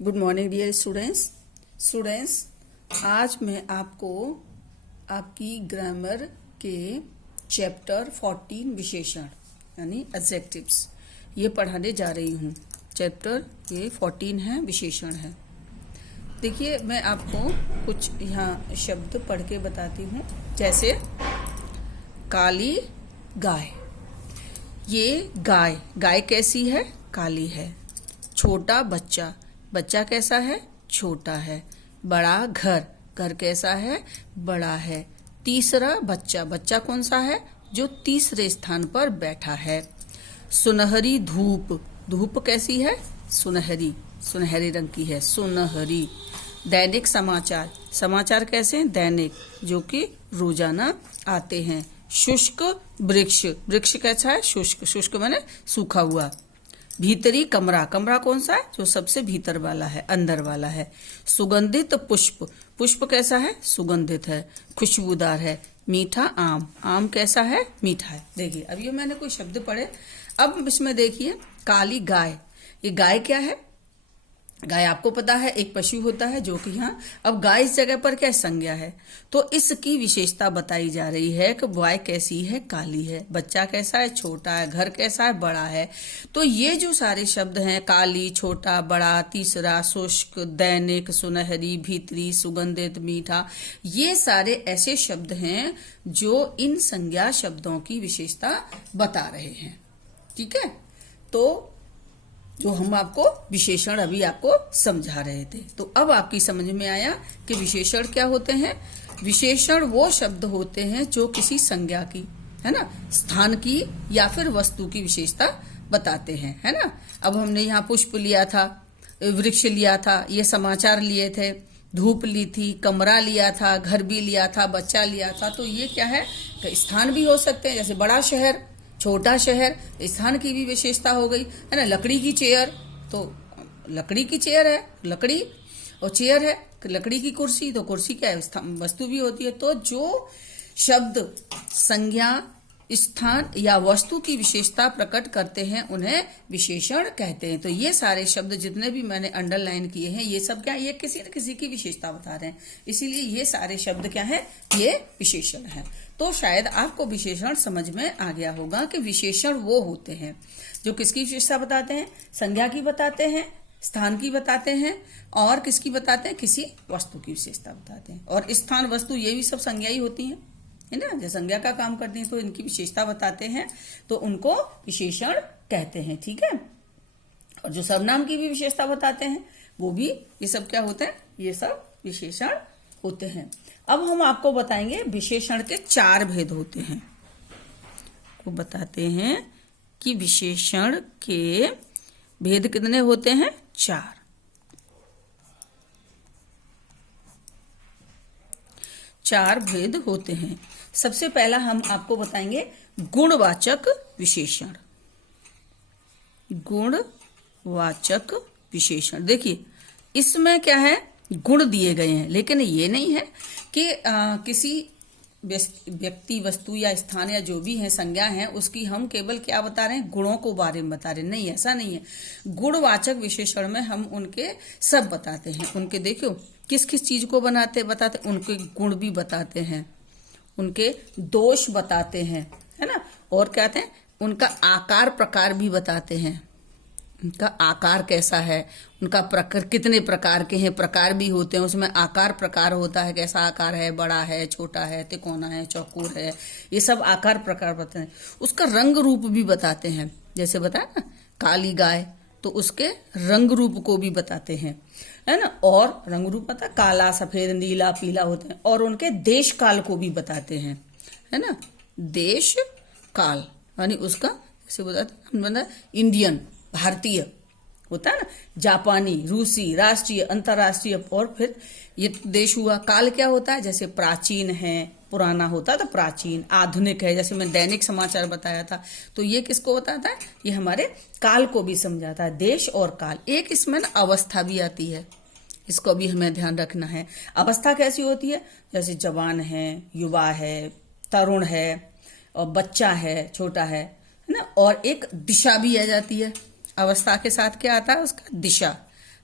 Good morning dear students. आज मैं आपको आपकी ग्रामर के चैप्टर 14 विशेषण यानी एडजेक्टिव्स ये पढ़ाने जा रही हूँ। चैप्टर ये 14 है, विशेषण है। देखिए, मैं आपको कुछ यहाँ शब्द पढ़ के बताती हूँ। जैसे काली गाय, ये गाय कैसी है? काली है। छोटा बच्चा, बच्चा कैसा है? छोटा है। बड़ा घर कैसा है? बड़ा है। तीसरा बच्चा, बच्चा कौन सा है? जो तीसरे स्थान पर बैठा है। सुनहरी धूप कैसी है? सुनहरे रंग की है, सुनहरी। दैनिक समाचार कैसे हैं? दैनिक, जो कि रोजाना आते हैं। शुष्क वृक्ष कैसा है? शुष्क माने सूखा हुआ। भीतरी कमरा कौन सा है? जो सबसे भीतर वाला है, अंदर वाला है। सुगंधित पुष्प कैसा है? सुगंधित है, खुशबूदार है। मीठा आम कैसा है? मीठा है। देखिए, अब ये मैंने कोई शब्द पढ़े। अब इसमें देखिए, काली गाय, ये गाय क्या है? गाय आपको पता है एक पशु होता है, जो कि यहाँ अब गाय इस जगह पर क्या संज्ञा है, तो इसकी विशेषता बताई जा रही है कि गाय कैसी है? काली है। बच्चा कैसा है? छोटा है। घर कैसा है? बड़ा है। तो ये जो सारे शब्द हैं, काली, छोटा, बड़ा, तीसरा, शुष्क, दैनिक, सुनहरी, भीतरी, सुगंधित, मीठा, ये सारे ऐसे शब्द हैं जो इन संज्ञा शब्दों की विशेषता बता रहे हैं। ठीक है, तो जो हम आपको विशेषण अभी आपको समझा रहे थे, तो अब आपकी समझ में आया कि विशेषण क्या होते हैं। विशेषण वो शब्द होते हैं जो किसी संज्ञा की, है ना, स्थान की या फिर वस्तु की विशेषता बताते हैं, है ना। अब हमने यहाँ पुष्प लिया था, वृक्ष लिया था, ये समाचार लिए थे, धूप ली थी, कमरा लिया था, घर भी लिया था, बच्चा लिया था। तो ये क्या है? स्थान भी हो सकते हैं, जैसे बड़ा शहर, छोटा शहर, स्थान की भी विशेषता हो गई, है ना। लकड़ी की चेयर, तो लकड़ी की चेयर है, लकड़ी, और चेयर है लकड़ी की कुर्सी, तो कुर्सी क्या है? वस्तु भी होती है। तो जो शब्द संज्ञा, स्थान या वस्तु की विशेषता प्रकट करते हैं उन्हें विशेषण कहते हैं। तो ये सारे शब्द जितने भी मैंने अंडरलाइन किए हैं, ये सब क्या, ये किसी न किसी की विशेषता बता रहे हैं, इसीलिए ये सारे शब्द क्या है? ये विशेषण है। तो शायद आपको विशेषण समझ में आ गया होगा कि विशेषण वो होते हैं जो किसकी विशेषता बताते हैं? संज्ञा की बताते हैं, स्थान की बताते हैं, और किसकी बताते हैं? किसी वस्तु की विशेषता बताते हैं। और स्थान, वस्तु, ये भी सब संज्ञा ही होती हैं, है ना। जो संज्ञा का काम करती हैं तो इनकी विशेषता बताते हैं, तो उनको विशेषण कहते हैं। ठीक है, और जो सर्वनाम की भी विशेषता बताते हैं वो भी, ये सब क्या होते हैं? ये सब विशेषण होते हैं। अब हम आपको बताएंगे विशेषण के 4 भेद होते हैं। वो बताते हैं कि विशेषण के भेद कितने होते हैं? 4 भेद होते हैं। सबसे पहला हम आपको बताएंगे गुणवाचक विशेषण। गुणवाचक विशेषण, देखिए इसमें क्या है? गुण दिए गए हैं, लेकिन ये नहीं है कि किसी व्यक्ति, वस्तु या स्थान या जो भी है संज्ञा है, उसकी हम केवल क्या बता रहे हैं? गुणों को बारे में बता रहे हैं। नहीं, ऐसा नहीं है। गुणवाचक विशेषण में हम उनके सब बताते हैं। उनके देखो किस किस चीज को बताते, उनके गुण भी बताते हैं, उनके दोष बताते हैं, है ना। और क्या कहते हैं? उनका आकार प्रकार भी बताते हैं। उनका आकार कैसा है, उनका प्रकार, कितने प्रकार के हैं, प्रकार भी होते हैं उसमें, आकार प्रकार होता है, कैसा आकार है, बड़ा है, छोटा है, तिकोना है, चौकोर है, ये सब आकार प्रकार बताते हैं। उसका रंग रूप भी बताते हैं। जैसे बताया ना, काली गाय, तो उसके रंग रूप को भी बताते हैं, है ना। और रंग रूप पता, काला, सफेद, नीला, पीला होते हैं। और उनके देश काल को भी बताते हैं, है ना। देश काल यानी उसका, जैसे बताते हैं इंडियन, भारतीय होता है ना, जापानी, रूसी, राष्ट्रीय, अंतरराष्ट्रीय, और फिर ये देश हुआ। काल क्या होता है? जैसे प्राचीन है, पुराना होता है तो प्राचीन, आधुनिक है, जैसे मैं दैनिक समाचार बताया था, तो ये किसको बताता है? ये हमारे काल को भी समझाता है, देश और काल। एक इसमें ना अवस्था भी आती है, इसको भी हमें ध्यान रखना है। अवस्था कैसी होती है? जैसे जवान है, युवा है, तरुण है, और बच्चा है, छोटा है ना। और एक दिशा भी आ जाती है, अवस्था के साथ क्या आता है? उसका दिशा,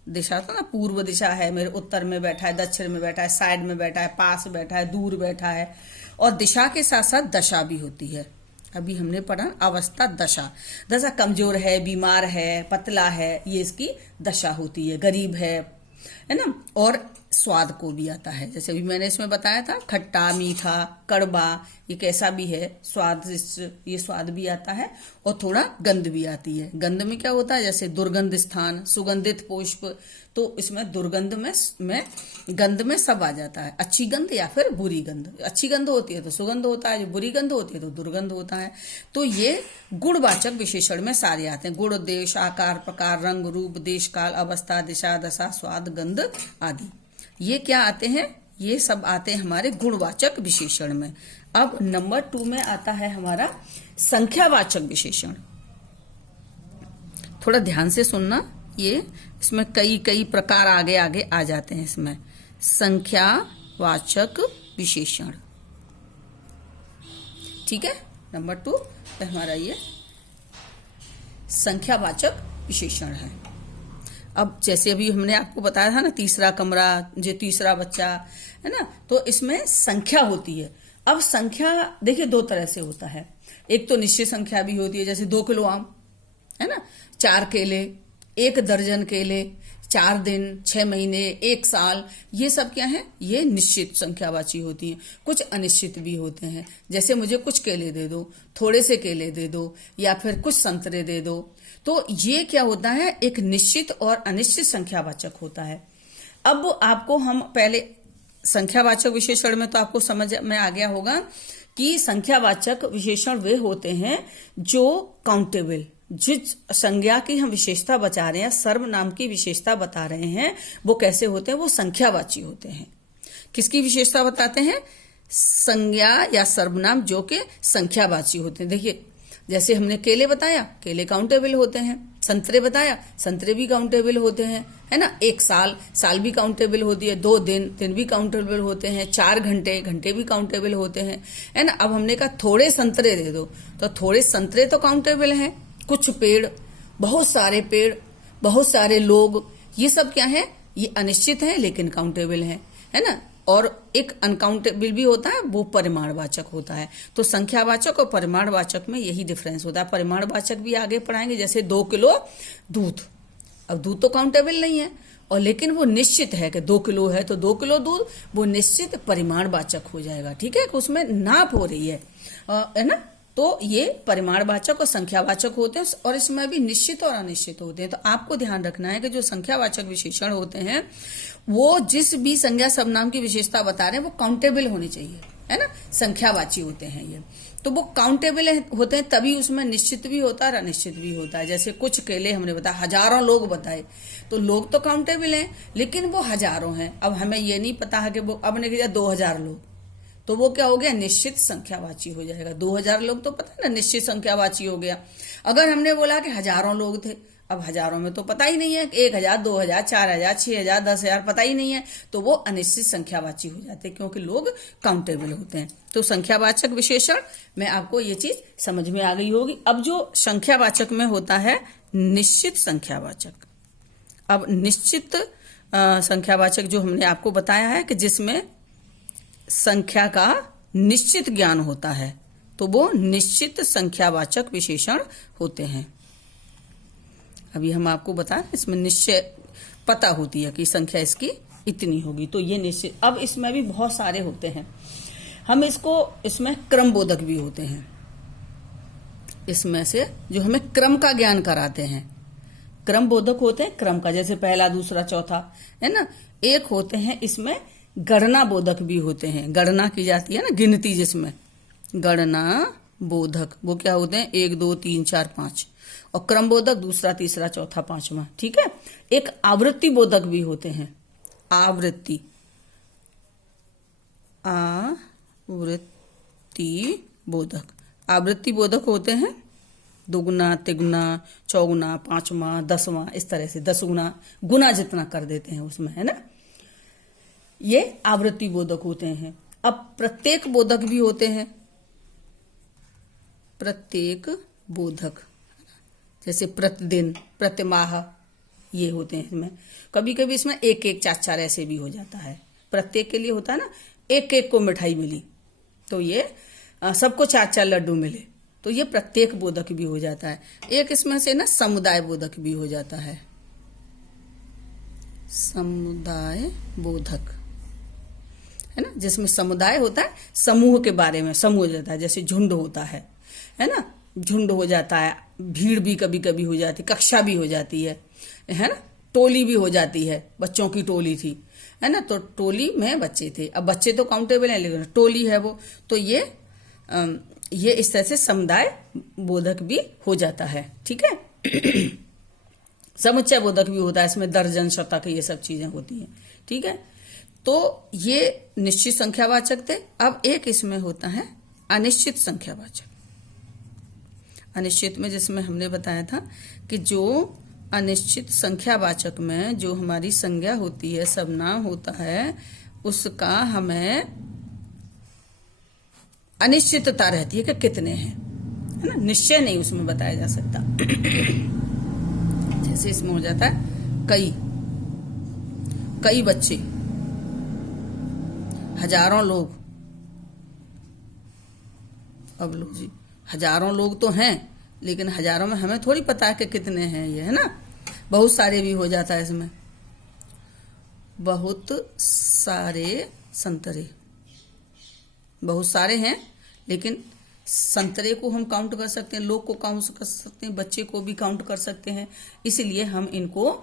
दिशा तो ना, पूर्व दिशा है, मेरे उत्तर में बैठा है, दक्षिण में बैठा है, साइड में बैठा है, पास बैठा है, दूर बैठा है। और दिशा के साथ साथ दशा भी होती है। अभी हमने पढ़ा अवस्था, दशा। दशा कमजोर है, बीमार है, पतला है, ये इसकी दशा होती है। गरीब है ना। और स्वाद को भी आता है, जैसे अभी मैंने इसमें बताया था, खट्टा, मीठा, कड़वा, ये कैसा भी है, स्वादिष्ट, ये स्वाद भी आता है। और थोड़ा गंध भी आती है। गंध में क्या होता है, जैसे दुर्गंध स्थान, सुगंधित पुष्प, तो इसमें दुर्गंध में गंध में सब आ जाता है। अच्छी गंध या फिर बुरी गंध। अच्छी गंध होती है तो सुगंध होता है, जो बुरी गंध होती है तो दुर्गंध होता है। तो ये गुणवाचक विशेषण में सारे आते हैं। गुण, देश, आकार, प्रकार, रंग, रूप, देश, काल, अवस्था, दिशा, दशा, स्वाद, गंध आदि, ये क्या आते हैं, ये सब आते हैं हमारे गुणवाचक विशेषण में। अब नंबर 2 में आता है हमारा संख्यावाचक विशेषण। थोड़ा ध्यान से सुनना, ये इसमें कई कई प्रकार आगे आगे आ जाते हैं इसमें। संख्यावाचक विशेषण, ठीक है। नंबर 2 हमारा ये संख्यावाचक विशेषण है। अब जैसे अभी हमने आपको बताया था ना, तीसरा कमरा, जो तीसरा बच्चा है ना, तो इसमें संख्या होती है। अब संख्या देखिए 2 तरह से होता है। एक तो निश्चित संख्या भी होती है, जैसे 2 किलो आम है ना, 4 केले, 1 दर्जन केले, 4 दिन, 6 महीने, 1 साल, ये सब क्या है, ये निश्चित संख्यावाची होती हैं। कुछ अनिश्चित भी होते हैं, जैसे मुझे कुछ केले दे दो, थोड़े से केले दे दो, या फिर कुछ संतरे दे दो। तो ये क्या होता है, एक निश्चित और अनिश्चित संख्यावाचक होता है। अब आपको हम पहले संख्यावाचक विशेषण में तो आपको समझ में आ गया होगा कि संख्यावाचक विशेषण वे होते हैं जो काउंटेबल, जिस संज्ञा की हम विशेषता बता रहे हैं, सर्वनाम की विशेषता बता रहे हैं, वो कैसे होते हैं, वो संख्यावाची होते हैं। किसकी विशेषता बताते हैं, संज्ञा या सर्वनाम जो के संख्यावाची होते हैं। देखिए जैसे हमने केले बताया, केले काउंटेबल होते हैं। संतरे बताया, संतरे भी काउंटेबल होते हैं, है ना। 1 साल, साल भी काउंटेबल होती है। 2 दिन, दिन भी काउंटेबल होते हैं। 4 घंटे, घंटे भी काउंटेबल होते हैं, है ना। अब हमने कहा थोड़े संतरे दे दो, तो थोड़े संतरे तो काउंटेबल हैं। कुछ पेड़, बहुत सारे पेड़, बहुत सारे लोग, ये सब क्या है, ये अनिश्चित है लेकिन काउंटेबल है ना। और एक अनकाउंटेबल भी होता है, वो परिमाणवाचक होता है। तो संख्यावाचक और परिमाणवाचक में यही डिफरेंस होता है। परिमाणवाचक भी आगे पढ़ाएंगे, जैसे 2 किलो दूध। अब दूध तो काउंटेबल नहीं है, और लेकिन वो निश्चित है कि 2 किलो है तो 2 किलो दूध, वो निश्चित परिमाणवाचक हो जाएगा, ठीक है, उसमें नाप हो रही है ना। तो ये परिमाणवाचक और संख्यावाचक होते हैं, और इसमें भी निश्चित और अनिश्चित होते हैं। तो आपको ध्यान रखना है कि जो संख्यावाचक विशेषण होते हैं, वो जिस भी संज्ञा सर्वनाम की विशेषता बता रहे हैं, वो काउंटेबल होनी चाहिए, है ना। संख्यावाची होते हैं ये, तो वो काउंटेबल होते हैं, तभी उसमें निश्चित भी होता है और अनिश्चित भी होता है। जैसे कुछ केले हमने बताया, हजारों लोग बताए, तो लोग तो काउंटेबल हैं लेकिन वो हजारों हैं। अब हमें ये नहीं पता है कि वो, अब ने किया 2000 लोग, तो वो क्या हो गया, निश्चित संख्यावाची हो जाएगा। 2000 लोग तो पता है ना, निश्चित संख्यावाची हो गया। अगर हमने बोला कि हजारों लोग थे, अब हजारों में तो पता ही नहीं है, 1000, 2000, 4000, 6000, 10000 पता ही नहीं है, तो वो अनिश्चित संख्यावाची हो जाते हैं, क्योंकि लोग काउंटेबल होते हैं। तो संख्यावाचक विशेषण में आपको ये चीज समझ में आ गई होगी। अब जो संख्यावाचक में होता है निश्चित संख्यावाचक। अब निश्चित संख्यावाचक जो हमने आपको बताया है कि जिसमें संख्या का निश्चित ज्ञान होता है, तो वो निश्चित संख्यावाचक विशेषण होते हैं। अभी हम आपको बताएं, इसमें निश्चय पता होती है कि संख्या इसकी इतनी होगी, तो ये निश्चित। अब इसमें भी बहुत सारे होते हैं, हम इसमें क्रमबोधक भी होते हैं। इसमें से जो हमें क्रम का ज्ञान कराते हैं, क्रमबोधक होते हैं, क्रम का, जैसे पहला, दूसरा, चौथा, है ना। एक होते हैं इसमें गणना बोधक भी होते हैं। गणना की जाती है ना, गिनती, जिसमें गणना बोधक, वो क्या होते हैं, 1 2 3 4 5, और क्रम बोधक दूसरा, तीसरा, चौथा, पांचवा, ठीक है। एक आवृत्ति बोधक भी होते हैं। आवृत्ति बोधक, आवृत्ति बोधक होते हैं 2 गुना, 3 गुना, 4 गुना, 5वां, 10वां, इस तरह से 10 गुना, गुना जितना कर देते हैं उसमें, है ना। ये आवृत्ति बोधक होते हैं। अब प्रत्येक बोधक भी होते हैं। प्रत्येक बोधक, जैसे प्रतिदिन, प्रतिमाह, ये होते हैं इसमें। कभी कभी इसमें एक एक 4-4 ऐसे भी हो जाता है। प्रत्येक के लिए होता है ना, एक एक को मिठाई मिली तो ये सबको 4-4 लड्डू मिले तो ये प्रत्येक बोधक भी हो जाता है। एक इसमें से ना समुदाय बोधक भी हो जाता है, समुदाय बोधक है ना, जिसमें समुदाय होता है, समूह के बारे में समूह हो जाता है, जैसे झुंड होता है ना, झुंड हो जाता है, भीड़ भी कभी कभी हो जाती, कक्षा भी हो जाती है ना, टोली भी हो जाती है, बच्चों की टोली थी है ना, तो टोली में बच्चे थे, अब बच्चे तो काउंटेबल है लेकिन टोली है वो, तो ये इस तरह से समुदाय बोधक भी हो जाता है। ठीक है। समुच्चय बोधक भी होता है, इसमें दर्जन शतक ये सब चीजें होती हैं। ठीक है, तो ये निश्चित संख्यावाचक थे। अब एक इसमें होता है अनिश्चित संख्यावाचक। अनिश्चित में जिसमें हमने बताया था कि जो अनिश्चित संख्यावाचक में जो हमारी संज्ञा होती है, सर्वनाम होता है, उसका हमें अनिश्चितता रहती है कि कितने हैं, है ना, निश्चय नहीं उसमें बताया जा सकता। जैसे इसमें हो जाता है कई बच्चे, हजारों लोग। अब लो जी, हजारों लोग तो हैं लेकिन हजारों में हमें थोड़ी पता है कि कितने हैं ये, है ना। बहुत सारे भी हो जाता है इसमें, बहुत सारे संतरे, बहुत सारे हैं लेकिन संतरे को हम काउंट कर सकते हैं, लोग को काउंट कर सकते हैं, बच्चे को भी काउंट कर सकते हैं, इसलिए हम इनको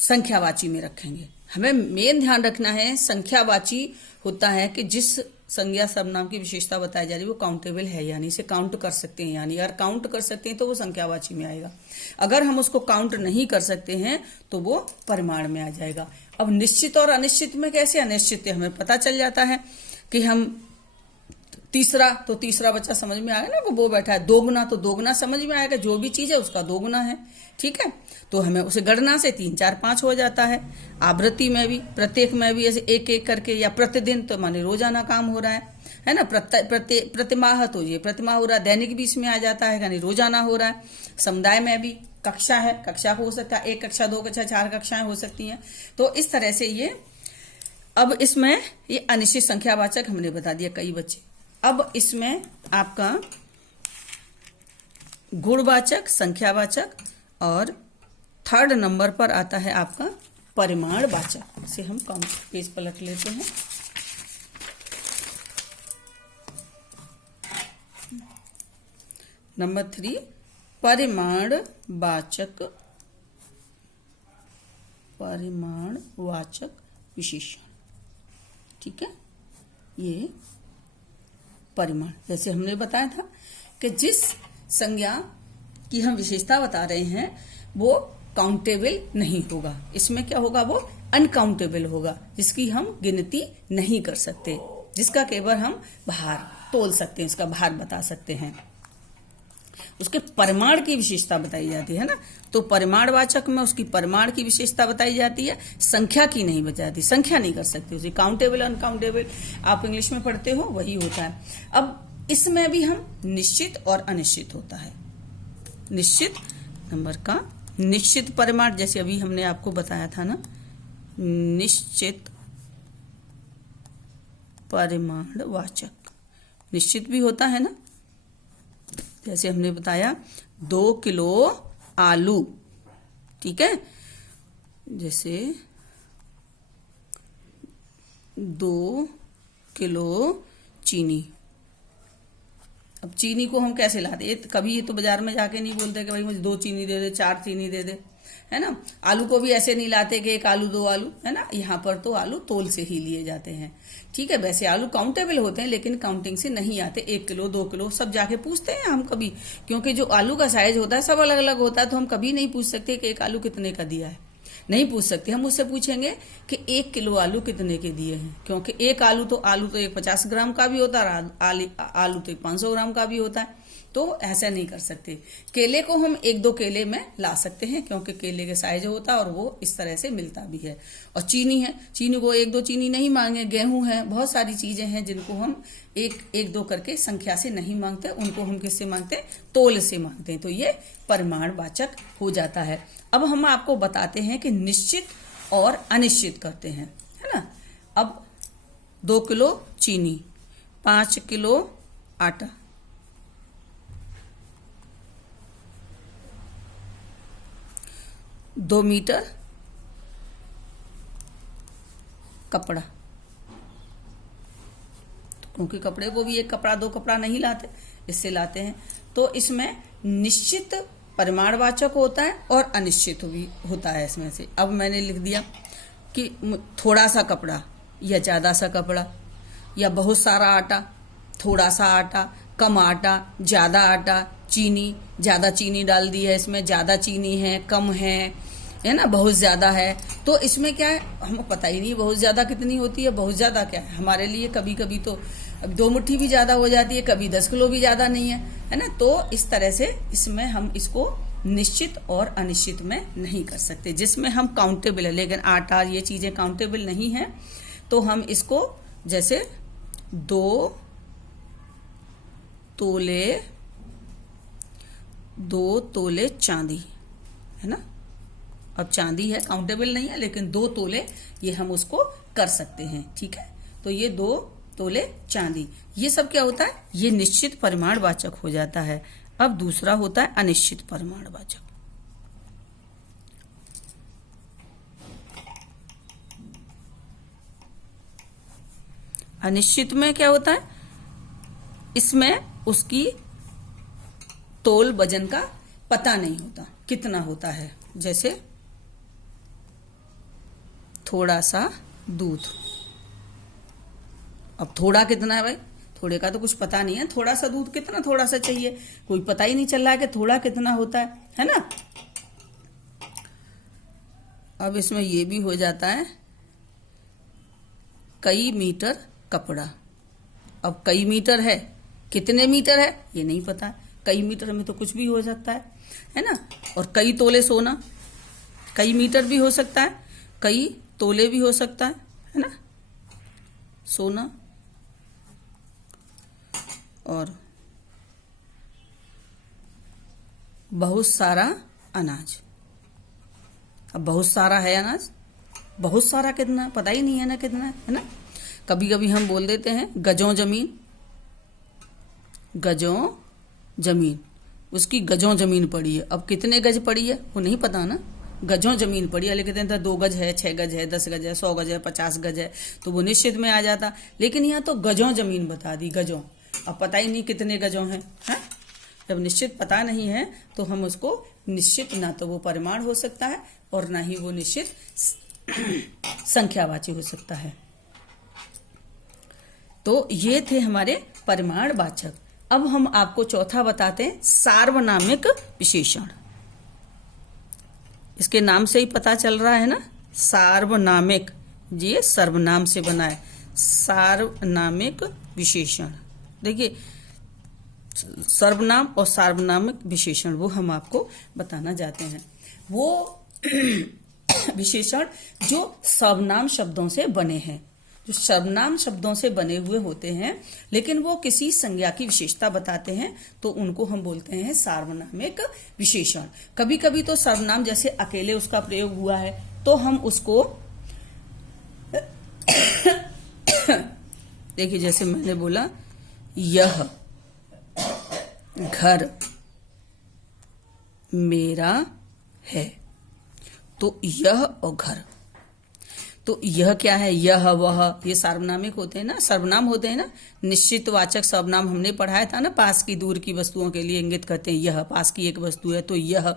संख्यावाची में रखेंगे। हमें मेन ध्यान रखना है, संख्यावाची होता है कि जिस संज्ञा सर्वनाम की विशेषता बताई जा रही है वो काउंटेबल है, यानी इसे काउंट कर सकते हैं, यानी अगर काउंट कर सकते हैं तो वो संख्यावाची में आएगा। अगर हम उसको काउंट नहीं कर सकते हैं तो वो परिमाण में आ जाएगा। अब निश्चित और अनिश्चित में कैसे? अनिश्चित हमें पता चल जाता है कि हम तीसरा बच्चा समझ में आएगा ना, वो बैठा है, दोगुना तो दोगुना समझ में आएगा, जो भी चीज है उसका दोगुना है। ठीक है, तो हमें उसे गणना से 3, 4, 5 हो जाता है। आवृत्ति में भी, प्रत्येक में भी ऐसे एक एक करके, या प्रतिदिन तो माने रोजाना काम हो रहा है ना, प्रतिमाह तो ये प्रतिमाह हो रहा है, दैनिक भी इसमें आ जाता है यानी रोजाना हो रहा है। समुदाय में भी कक्षा है, कक्षा को हो सकता है 1 कक्षा, 2 कक्षा, 4 कक्षाएं हो सकती हैं। तो इस तरह से ये, अब इसमें ये अनिश्चित संख्यावाचक हमने बता दिया, कई बच्चे। अब इसमें आपका गुणवाचक, संख्यावाचक, और 3rd नंबर पर आता है आपका परिमाणवाचक। इसे हम पेज पलट लेते हैं। नंबर 3 परिमाणवाचक विशेषण। ठीक है, ये परिमाण, जैसे हमने बताया था कि जिस संज्ञा की हम विशेषता बता रहे हैं वो काउंटेबल नहीं होगा, इसमें क्या होगा, वो अनकाउंटेबल होगा, जिसकी हम गिनती नहीं कर सकते, जिसका केवल हम भार तोल सकते हैं, इसका भार बता सकते हैं, उसके परिमाण की विशेषता बताई जाती है ना। तो परिमाणवाचक में उसकी परिमाण की विशेषता बताई जाती है, संख्या की नहीं बताती, संख्या नहीं कर सकते उसे। काउंटेबल अनकाउंटेबल आप इंग्लिश में पढ़ते हो वही होता है। अब इसमें भी हम निश्चित और अनिश्चित होता है। निश्चित नंबर का निश्चित परिमाण, जैसे अभी हमने आपको बताया था ना, निश्चित परिमाणवाचक, निश्चित भी होता है ना, जैसे हमने बताया 2 किलो आलू। ठीक है, जैसे 2 किलो चीनी। अब चीनी को हम कैसे लाते, कभी ये तो बाजार में जाके नहीं बोलते कि भाई मुझे 2 चीनी दे दे, 4 चीनी दे दे, है ना। आलू को भी ऐसे नहीं लाते कि 1 आलू 2 आलू, है ना। यहाँ पर तो आलू तोल से ही लिए जाते हैं। ठीक है, वैसे आलू काउंटेबल होते हैं लेकिन काउंटिंग से नहीं आते। 1 किलो 2 किलो सब जाके पूछते हैं हम कभी, क्योंकि जो आलू का साइज होता है सब अलग अलग होता है, तो हम कभी नहीं पूछ सकते कि 1 आलू कितने का दिया है, नहीं पूछ सकते। हम उससे पूछेंगे कि 1 किलो आलू कितने के दिए हैं, क्योंकि 1 आलू तो 50 ग्राम का भी होता है, आलू तो 500 ग्राम का भी होता है, तो ऐसा नहीं कर सकते। केले को हम 1-2 केले में ला सकते हैं क्योंकि केले के साइज होता है और वो इस तरह से मिलता भी है। और चीनी है, चीनी को 1-2 चीनी नहीं मांगे, गेहूं है, बहुत सारी चीजें हैं जिनको हम 1-2 करके संख्या से नहीं मांगते, उनको हम किससे मांगते हैं, तोल से मांगते हैं। तो ये परिमाणवाचक हो जाता है। अब हम आपको बताते हैं कि निश्चित और अनिश्चित करते हैं, है ना। अब 2 किलो चीनी, 5 किलो आटा, 2 मीटर कपड़ा, क्योंकि कपड़े को भी एक कपड़ा 2 कपड़ा नहीं लाते, इससे लाते हैं। तो इसमें निश्चित परिमाणवाचक होता है और अनिश्चित भी होता है इसमें से। अब मैंने लिख दिया कि थोड़ा सा कपड़ा या ज्यादा सा कपड़ा, या बहुत सारा आटा, थोड़ा सा आटा, कम आटा, ज्यादा आटा, चीनी, ज्यादा चीनी डाल दी है इसमें, ज्यादा चीनी है, कम है ना, बहुत ज्यादा है। तो इसमें क्या है, हमें पता ही नहीं बहुत ज्यादा कितनी होती है। बहुत ज्यादा क्या है हमारे लिए, कभी कभी तो 2 मुट्ठी भी ज्यादा हो जाती है, कभी 10 किलो भी ज्यादा नहीं है ना। तो इस तरह से इसमें हम इसको निश्चित और अनिश्चित में नहीं कर सकते, जिसमें हम काउंटेबल है। लेकिन आटा ये चीजें काउंटेबल नहीं है, तो हम इसको जैसे 2 तोले चांदी, है ना। अब चांदी है, काउंटेबल नहीं है, लेकिन 2 तोले ये हम उसको कर सकते हैं, ठीक है। तो ये 2 तोले चांदी, ये सब क्या होता है, ये निश्चित परिमाणवाचक हो जाता है। अब दूसरा होता है अनिश्चित परिमाणवाचक। अनिश्चित में क्या होता है, इसमें उसकी तोल वजन का पता नहीं होता कितना होता है। जैसे थोड़ा सा दूध, अब थोड़ा कितना है भाई, थोड़े का तो कुछ पता नहीं है। थोड़ा सा दूध कितना थोड़ा सा चाहिए, कोई पता ही नहीं चल रहा है कि थोड़ा कितना होता है ना। अब इसमें ये भी हो जाता है कई मीटर कपड़ा। अब कई मीटर है, कितने मीटर है ये नहीं पता। कई मीटर में तो कुछ भी हो सकता है ना। और कई तोले सोना, कई मीटर भी हो सकता है, कई तोले भी हो सकता है ना, सोना। और बहुत सारा अनाज। अब बहुत सारा है अनाज, बहुत सारा कितना पता ही नहीं है ना कितना है ना। कभी कभी हम बोल देते हैं गजों जमीन, गजों जमीन, उसकी गजों जमीन पड़ी है। अब कितने गज पड़ी है वो नहीं पता ना, गजों जमीन पड़ी है। लेकिन 2 गज है, 6 गज है, 10 गज है, 100 गज है, 50 गज है, तो वो निश्चित में आ जाता। लेकिन यहाँ तो गजों जमीन बता दी, गजों। अब पता ही नहीं कितने गजों हैं, है? जब निश्चित पता नहीं है तो हम उसको निश्चित, ना तो वो परिमाण हो सकता है और ना ही वो निश्चित संख्यावाची हो सकता है। तो ये थे हमारे परिमाणवाचक। अब हम आपको चौथा बताते हैं सार्वनामिक विशेषण। इसके नाम से ही पता चल रहा है ना, सार्वनामिक, ये सर्वनाम से बना है, सार्वनामिक विशेषण। देखिए सर्वनाम और सार्वनामिक विशेषण वो हम आपको बताना चाहते हैं। वो विशेषण जो सर्वनाम शब्दों से बने हैं, जो सर्वनाम शब्दों से बने हुए होते हैं, लेकिन वो किसी संज्ञा की विशेषता बताते हैं, तो उनको हम बोलते हैं सार्वनामिक विशेषण। कभी कभी तो सर्वनाम जैसे अकेले उसका प्रयोग हुआ है तो हम उसको देखिए, जैसे मैंने बोला यह घर मेरा है, तो यह और घर, तो यह क्या है, यह वह, ये सार्वनामिक होते हैं ना, सर्वनाम होते हैं ना। निश्चित वाचक सर्वनाम हमने पढ़ाया था ना, पास की दूर की वस्तुओं के लिए इंगित करते हैं। यह पास की एक वस्तु है तो यह,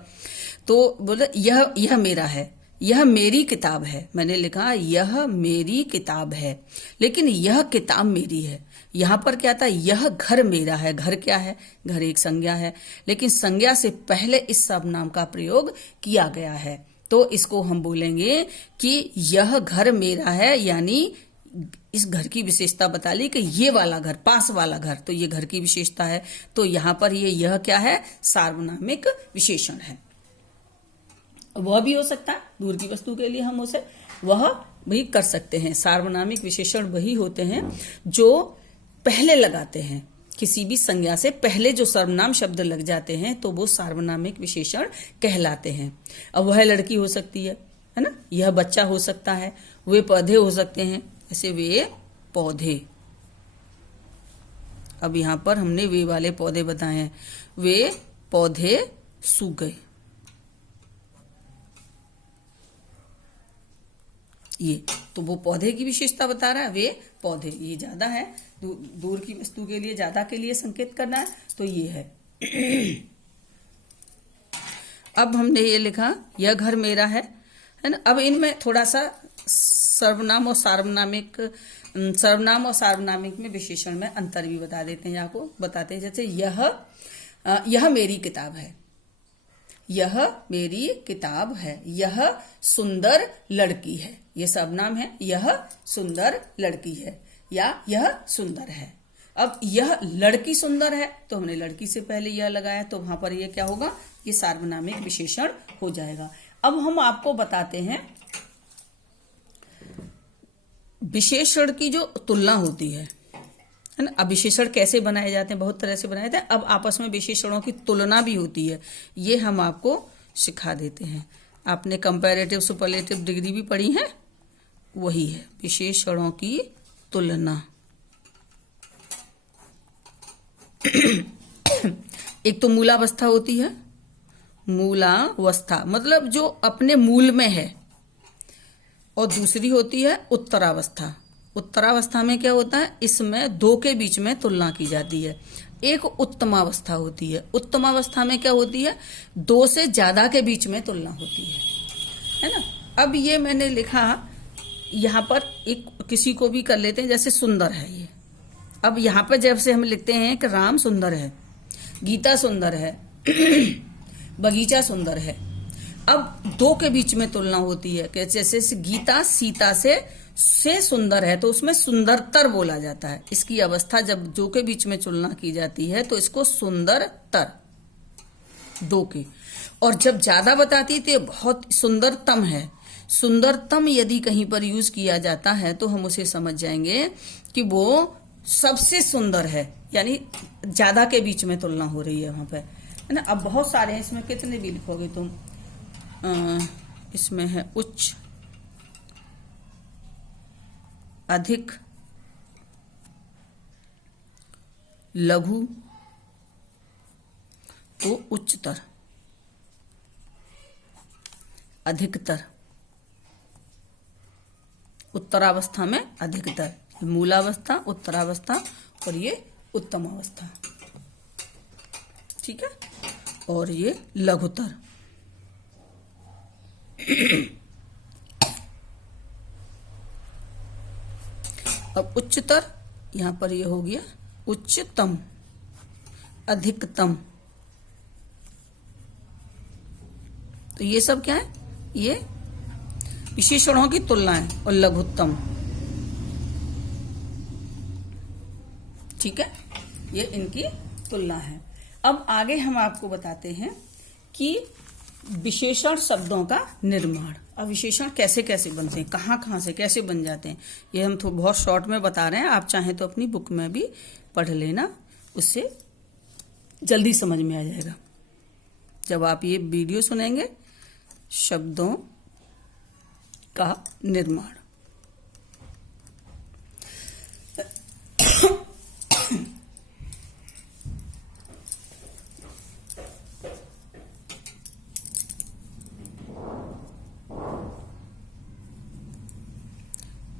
तो बोले यह मेरा है, यह मेरी किताब है। मैंने लिखा यह मेरी किताब है, लेकिन यह किताब मेरी है। यहां पर क्या था, यह घर मेरा है। घर क्या है, घर एक संज्ञा है, लेकिन संज्ञा से पहले इस सर्वनाम का प्रयोग किया गया है, तो इसको हम बोलेंगे कि यह घर मेरा है, यानी इस घर की विशेषता बता ली कि ये वाला घर, पास वाला घर, तो ये घर की विशेषता है। तो यहां पर यह क्या है, सार्वनामिक विशेषण है। वह भी हो सकता है, दूर की वस्तु के लिए हम उसे वह भी कर सकते हैं। सार्वनामिक विशेषण वही होते हैं जो पहले लगाते हैं किसी भी संज्ञा से पहले जो सर्वनाम शब्द लग जाते हैं तो वो सार्वनामिक विशेषण कहलाते हैं। अब वह लड़की हो सकती है ना, यह बच्चा हो सकता है, वे पौधे हो सकते हैं, ऐसे वे पौधे। अब यहां पर हमने वे वाले पौधे बताए हैं, वे पौधे सूख गए। ये तो वो पौधे की विशेषता बता रहा है, वे पौधे। ये ज्यादा है, दूर की वस्तु के लिए ज्यादा के लिए संकेत करना है, तो ये है। अब हमने ये लिखा, यह घर मेरा है ना। अब इनमें थोड़ा सा सर्वनाम और सार्वनामिक में विशेषण में अंतर भी बता देते हैं, आपको बताते हैं। जैसे यह मेरी किताब है, यह मेरी किताब है, यह सुंदर लड़की है, ये सर्वनाम है, यह सुंदर लड़की है या यह सुंदर है। अब यह लड़की सुंदर है तो हमने लड़की से पहले यह लगाया, तो वहां पर ये क्या होगा, ये सार्वनामिक विशेषण हो जाएगा। अब हम आपको बताते हैं विशेषण की जो तुलना होती है ना। अब विशेषण कैसे बनाए जाते हैं, बहुत तरह से बनाए जाते हैं। अब आपस में विशेषणों की तुलना भी होती है, ये हम आपको सिखा देते हैं। आपने कंपैरेटिव सुपरलेटिव डिग्री भी पढ़ी है, वही है विशेषणों की तुलना। एक तो मूलावस्था होती है, मूलावस्था मतलब जो अपने मूल में है, और दूसरी होती है उत्तरावस्था। उत्तरावस्था में क्या होता है, इसमें दो के बीच में तुलना की जाती है। एक उत्तमावस्था होती है, उत्तमावस्था में क्या होती है, दो से ज्यादा के बीच में तुलना होती है ना। अब ये मैंने लिखा यहाँ पर, एक किसी को भी कर लेते हैं, जैसे सुंदर है ये। अब यहाँ पर जैसे हम लिखते हैं कि राम सुंदर है, गीता सुंदर है, बगीचा सुंदर है। अब दो के बीच में तुलना होती है कि जैसे गीता सीता से सुंदर है, तो उसमें सुंदरतर बोला जाता है। इसकी अवस्था जब दो के बीच में तुलना की जाती है तो इसको सुंदरतर, दो के। और जब ज्यादा बताती है तो बहुत सुंदरतम है। सुंदरतम यदि कहीं पर यूज किया जाता है तो हम उसे समझ जाएंगे कि वो सबसे सुंदर है, यानी ज्यादा के बीच में तुलना हो रही है वहां पे, है ना। अब बहुत सारे हैं, इसमें कितने भी लिखोगे तुम। इसमें है उच्च, अधिक, लघु, तो उच्चतर, अधिकतर, उत्तरावस्था में अधिकतर, मूलावस्था, उत्तरावस्था और ये उत्तम अवस्था, ठीक है। और ये लघुतर। अब उच्चतर, यहां पर ये हो गया उच्चतम, अधिकतम। तो ये सब क्या है, ये विशेषणों की तुलना है। और लघुत्तम, ठीक है, ये इनकी तुलना है। अब आगे हम आपको बताते हैं कि विशेषण शब्दों का निर्माण। अब विशेषण कैसे कैसे बनते हैं, कहाँ कहाँ से कैसे बन जाते हैं, ये हम तो बहुत शॉर्ट में बता रहे हैं। आप चाहें तो अपनी बुक में भी पढ़ लेना, उससे जल्दी समझ में आ जाएगा जब आप ये वीडियो सुनेंगे। शब्दों का निर्माण।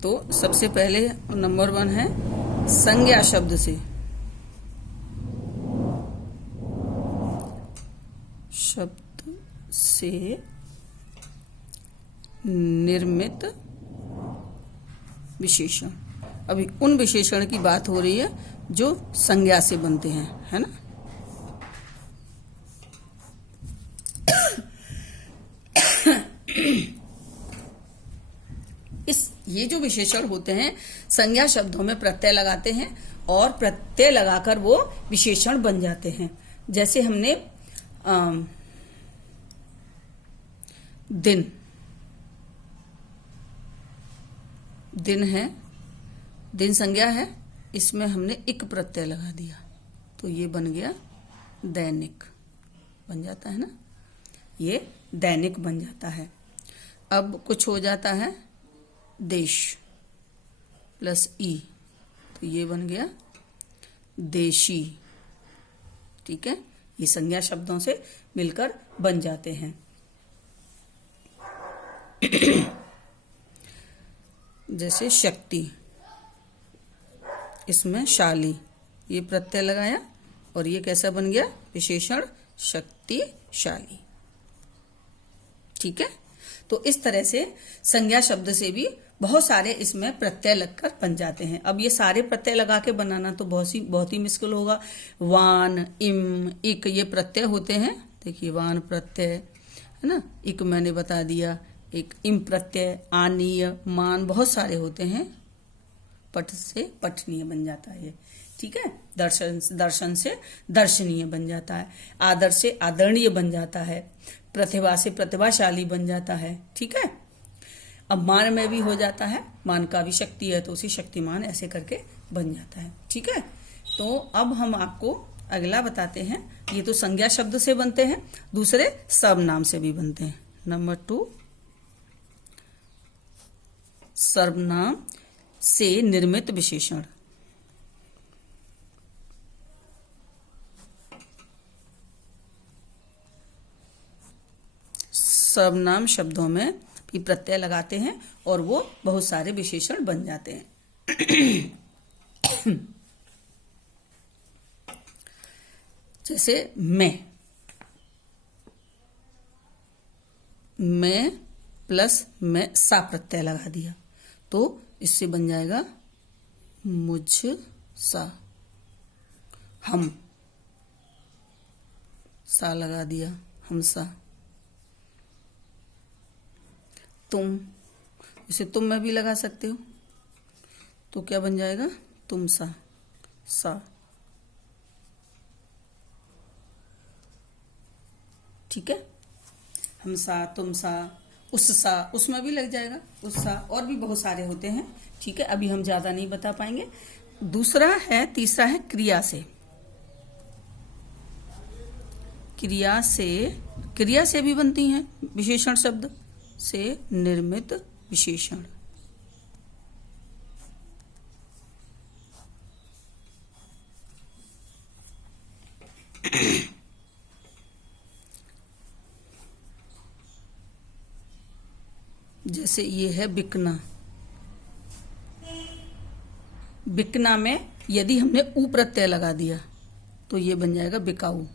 तो सबसे पहले नंबर 1 है संज्ञा शब्द से। शब्द से निर्मित विशेषण। अभी उन विशेषण की बात हो रही है जो संज्ञा से बनते हैं, है ना। ये जो विशेषण होते हैं संज्ञा शब्दों में प्रत्यय लगाते हैं और प्रत्यय लगाकर वो विशेषण बन जाते हैं। जैसे हमने दिन, दिन है, दिन संज्ञा है, इसमें हमने इक प्रत्यय लगा दिया, तो ये बन गया दैनिक, बन जाता है ना, ये दैनिक बन जाता है। अब कुछ हो जाता है देश प्लस ई, तो ये बन गया देशी। ठीक है, ये संज्ञा शब्दों से मिलकर बन जाते हैं। जैसे शक्ति, इसमें शाली, ये प्रत्यय लगाया और ये कैसा बन गया विशेषण शक्तिशाली। ठीक है, तो इस तरह से संज्ञा शब्द से भी बहुत सारे इसमें प्रत्यय लगकर बन जाते हैं। अब ये सारे प्रत्यय लगा के बनाना तो बहुत ही मुश्किल होगा। वान, इम, इक ये प्रत्यय होते हैं। देखिए वान प्रत्यय है ना, इक मैंने बता दिया, एक इम प्रत्यय, आनीय, मान, बहुत सारे होते हैं। पठ से पठनीय बन जाता है ये। ठीक है, दर्शन से दर्शनीय बन जाता है, आदर से आदरणीय बन जाता है, प्रतिभा से प्रतिभाशाली बन जाता है। ठीक है, अब मान में भी हो जाता है, मान का भी शक्ति है तो उसी शक्तिमान ऐसे करके बन जाता है। ठीक है, तो अब हम आपको अगला बताते हैं। ये तो संज्ञा शब्द से बनते हैं, दूसरे सर्वनाम से भी बनते हैं। नंबर 2, सर्वनाम से निर्मित विशेषण। सर्वनाम शब्दों में भी प्रत्यय लगाते हैं और वो बहुत सारे विशेषण बन जाते हैं। जैसे मैं प्लस में सा प्रत्यय लगा दिया तो इससे बन जाएगा मुझ सा। हम, सा लगा दिया, हमसा। तुम, इसे तुम में भी लगा सकते हो तो क्या बन जाएगा तुम सा, सा। ठीक है, हम सा, तुम सा, उस सा, उसमें भी लग जाएगा उस सा, और भी बहुत सारे होते हैं। ठीक है, अभी हम ज्यादा नहीं बता पाएंगे। तीसरा है क्रिया से। क्रिया से भी बनती हैं विशेषण शब्द से निर्मित विशेषण। जैसे ये है बिकना। बिकना में यदि हमने ऊ प्रत्यय लगा दिया तो ये बन जाएगा बिकाऊ।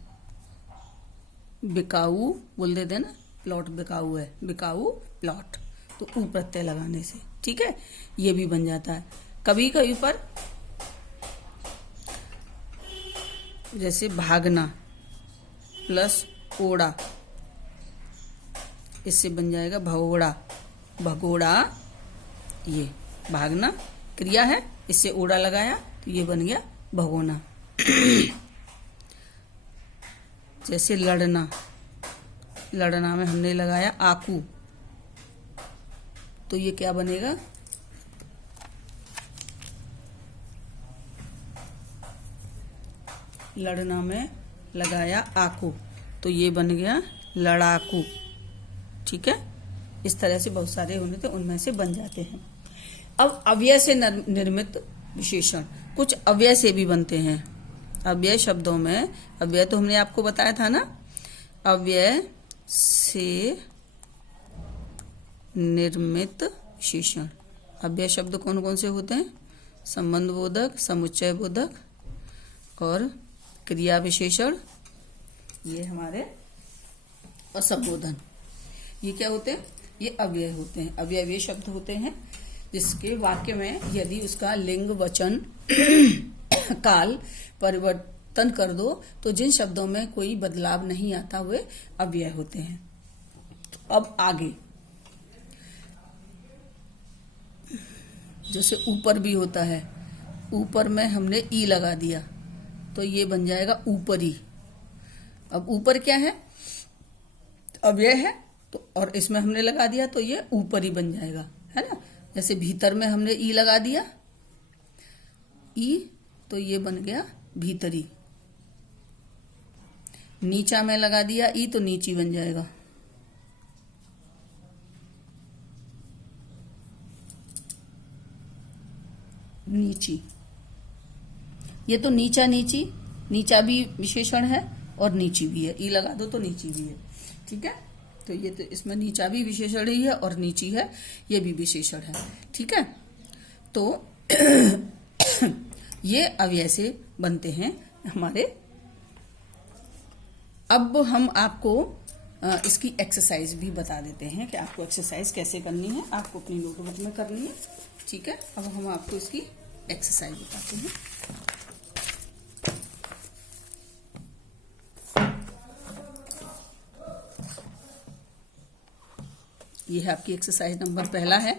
बिकाऊ बोल देते हैं ना, प्लॉट बिकाऊ है, बिकाऊ प्लॉट, तो ऊ प्रत्यय लगाने से। ठीक है, ये भी बन जाता है। कभी कभी पर जैसे भागना प्लस ओड़ा, इससे बन जाएगा भगोड़ा, भगोड़ा। ये भागना क्रिया है, इससे ओड़ा लगाया तो ये बन गया भगोना। जैसे लड़ना, लड़ना में हमने लगाया आकू तो ये क्या बनेगा लड़ना में लगाया आकू तो ये बन गया लड़ाकू। ठीक है, इस तरह से बहुत सारे होने थे, उनमें से बन जाते हैं। अब अव्यय से निर्मित विशेषण, कुछ अव्यय से भी बनते हैं। अव्यय शब्दों में, अव्यय तो हमने आपको बताया था ना, अव्यय से निर्मित विशेषण। अव्यय शब्द कौन कौन से होते हैं? संबंध बोधक, समुच्चय बोधक और क्रिया विशेषण, ये हमारे असंबोधन। ये क्या होते हैं? ये अव्यय होते हैं। अव्यय शब्द होते हैं जिसके वाक्य में यदि उसका लिंग, वचन, काल परिवर्तन कर दो तो जिन शब्दों में कोई बदलाव नहीं आता हुए अव्यय होते हैं। अब आगे जैसे ऊपर भी होता है, ऊपर में हमने ई लगा दिया तो ये बन जाएगा ऊपरी। अब ऊपर क्या है? अव्यय है तो, और इसमें हमने लगा दिया तो ये ऊपरी बन जाएगा, है ना। जैसे भीतर में हमने ई लगा दिया, ई, तो ये बन गया भीतरी। नीचा में लगा दिया ई तो नीची बन जाएगा। नीची, ये तो नीचा नीची, नीचा भी विशेषण है और नीची भी है, ई लगा दो तो नीची भी है। ठीक है, तो ये तो इसमें नीचा भी विशेषण ही है और नीची है, ये भी विशेषण है। ठीक है, तो ये अव्यय से बनते हैं हमारे। अब हम आपको इसकी एक्सरसाइज भी बता देते हैं कि आपको एक्सरसाइज कैसे करनी है, आपको अपनी नोटबुक में करनी है। ठीक है, अब हम आपको इसकी एक्सरसाइज बताते हैं। ये है आपकी एक्सरसाइज नंबर पहला है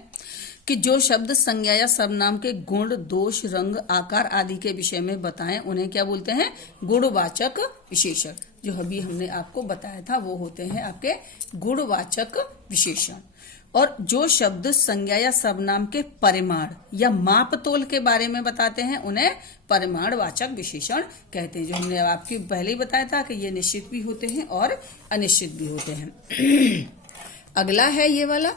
कि जो शब्द संज्ञा या सर्वनाम के गुण, दोष, रंग, आकार आदि के विषय में बताएं उन्हें क्या बोलते हैं? गुणवाचक विशेषण। जो अभी हमने आपको बताया था वो होते हैं आपके गुणवाचक विशेषण। और जो शब्द संज्ञा या सर्वनाम के परिमाण या माप तोल के बारे में बताते हैं उन्हें परिमाणवाचक विशेषण कहते हैं। जो हमने आपको पहले ही बताया था कि ये निश्चित भी होते हैं और अनिश्चित भी होते हैं। अगला है ये वाला,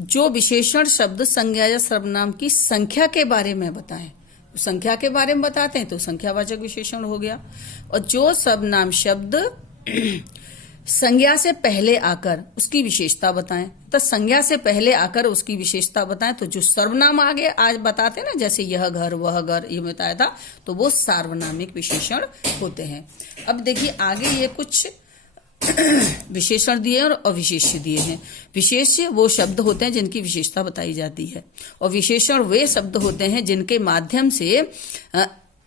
जो विशेषण शब्द संज्ञा या सर्वनाम की संख्या के बारे में बताएं। संख्या के बारे में बताते हैं तो संख्यावाचक विशेषण हो गया। और जो सर्वनाम शब्द संज्ञा से पहले आकर उसकी विशेषता बताएं, तो संज्ञा से पहले आकर उसकी विशेषता बताएं तो जो सर्वनाम आगे आज बताते ना, जैसे यह घर वह घर ये बताया था, तो वो सार्वनामिक विशेषण होते हैं। अब देखिए आगे ये कुछ विशेषण दिए और अविशेष्य दिए हैं। विशेष्य वो शब्द होते हैं जिनकी विशेषता बताई जाती है और विशेषण वे शब्द होते हैं जिनके माध्यम से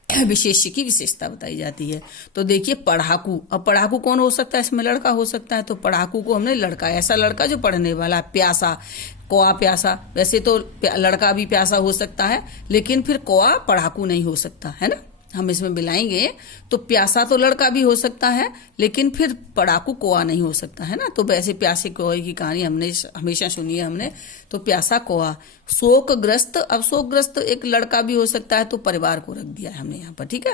विशेष्य की विशेषता बताई जाती है। तो देखिए पढ़ाकू, अब पढ़ाकू कौन हो सकता है? इसमें लड़का हो सकता है, तो पढ़ाकू को हमने लड़का, ऐसा लड़का जो पढ़ने वाला। प्यासा, कौआ प्यासा, वैसे तो लड़का भी प्यासा हो सकता है लेकिन फिर कौआ पढ़ाकू नहीं हो सकता है ना। हम इसमें मिलाएंगे तो प्यासा तो लड़का भी हो सकता है लेकिन फिर पढ़ाकू कौआ नहीं हो सकता है ना। तो वैसे प्यासे कौए की कहानी हमने हमेशा सुनी है हमने, तो प्यासा कौआ। शोकग्रस्त, अब शोकग्रस्त एक लड़का भी हो सकता है, तो परिवार को रख दिया है हमने यहाँ पर। ठीक है,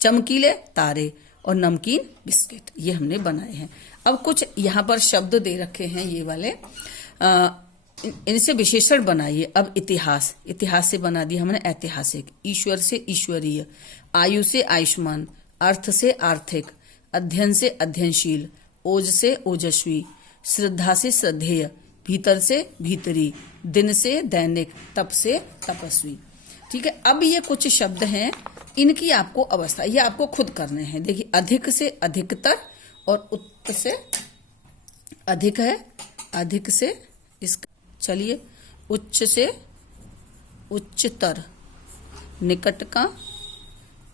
चमकीले तारे और नमकीन बिस्किट ये हमने बनाए हैं। अब कुछ यहाँ पर शब्द दे रखे हैं ये वाले, इनसे विशेषण बनाइए। अब इतिहास, इतिहास से बना दिया हमने ऐतिहासिक। ईश्वर से ईश्वरीय, आयु से आयुष्मान, अर्थ से आर्थिक, अध्ययन से अध्ययनशील, ओज से ओजस्वी, श्रद्धा से श्रद्धेय, भीतर से भीतरी, दिन से दैनिक, तप से तपस्वी। ठीक है, अब ये कुछ शब्द हैं, इनकी आपको अवस्था ये आपको खुद करने हैं। देखिए अधिक से अधिकतर और उत्त से अधिक है, अधिक से इसका चलिए उच्च से उच्चतर, निकट का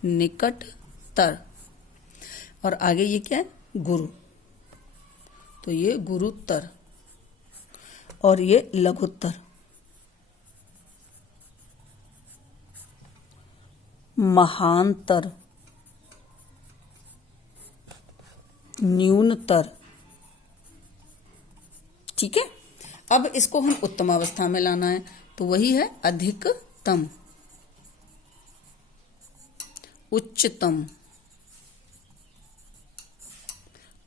निकटतर, और आगे ये क्या है? गुरु, तो ये गुरुत्तर और ये लघुत्तर। महानतर, न्यूनतर। ठीक है, अब इसको हम उत्तम अवस्था में लाना है तो वही है अधिकतम, उच्चतम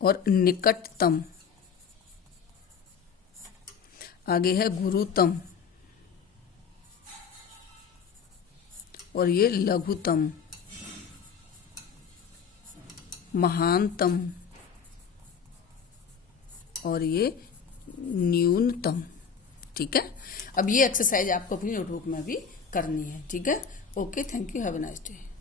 और निकटतम। आगे है गुरुतम और ये लघुतम, महानतम और ये न्यूनतम। ठीक है, अब ये एक्सरसाइज आपको अपनी नोटबुक में भी करनी है। ठीक है, okay, thank you, have a nice day.